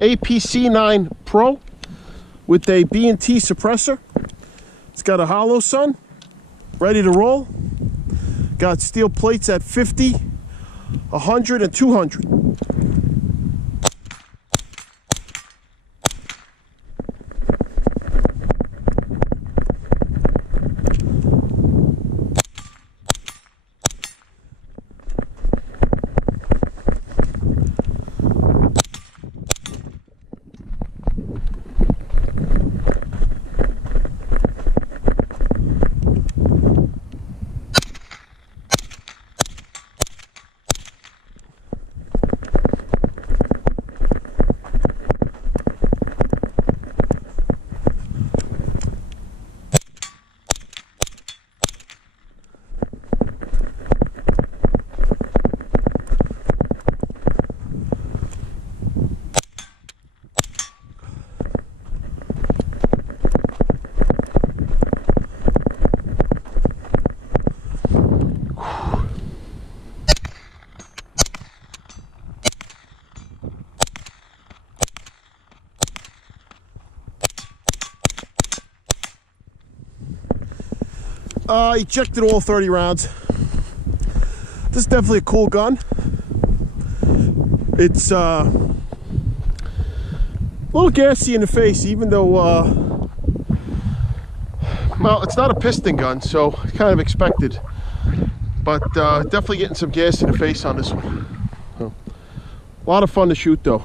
APC9 Pro with a B&T suppressor. It's got a hollow sun, ready to roll. Got steel plates at 50, 100, and 200. Ejected all 30 rounds. This is definitely a cool gun. It's a little gassy in the face, even though, well, it's not a piston gun, so kind of expected. But definitely getting some gas in the face on this one. So, a lot of fun to shoot though.